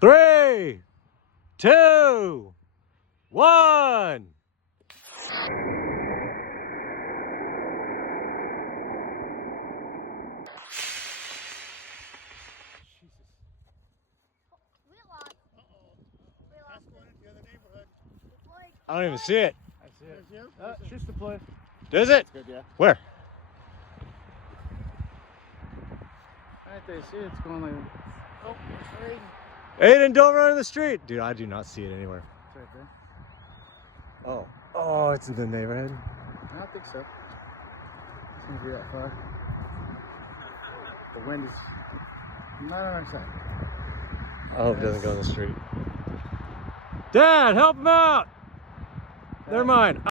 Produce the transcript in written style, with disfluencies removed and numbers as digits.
3, 2, 1. I don't even see it. I see it. It's just a place. Does it? Good, yeah. Where? Right there, see it? It's going like. Oh, it's raining. Aiden, don't run in the street. Dude, I do not see it anywhere. It's right there. Oh. Oh, it's in the neighborhood. I don't think so. It seems to be that far. The wind is not on our side. I hope it doesn't go in the street. Dad, help him out! Never mind.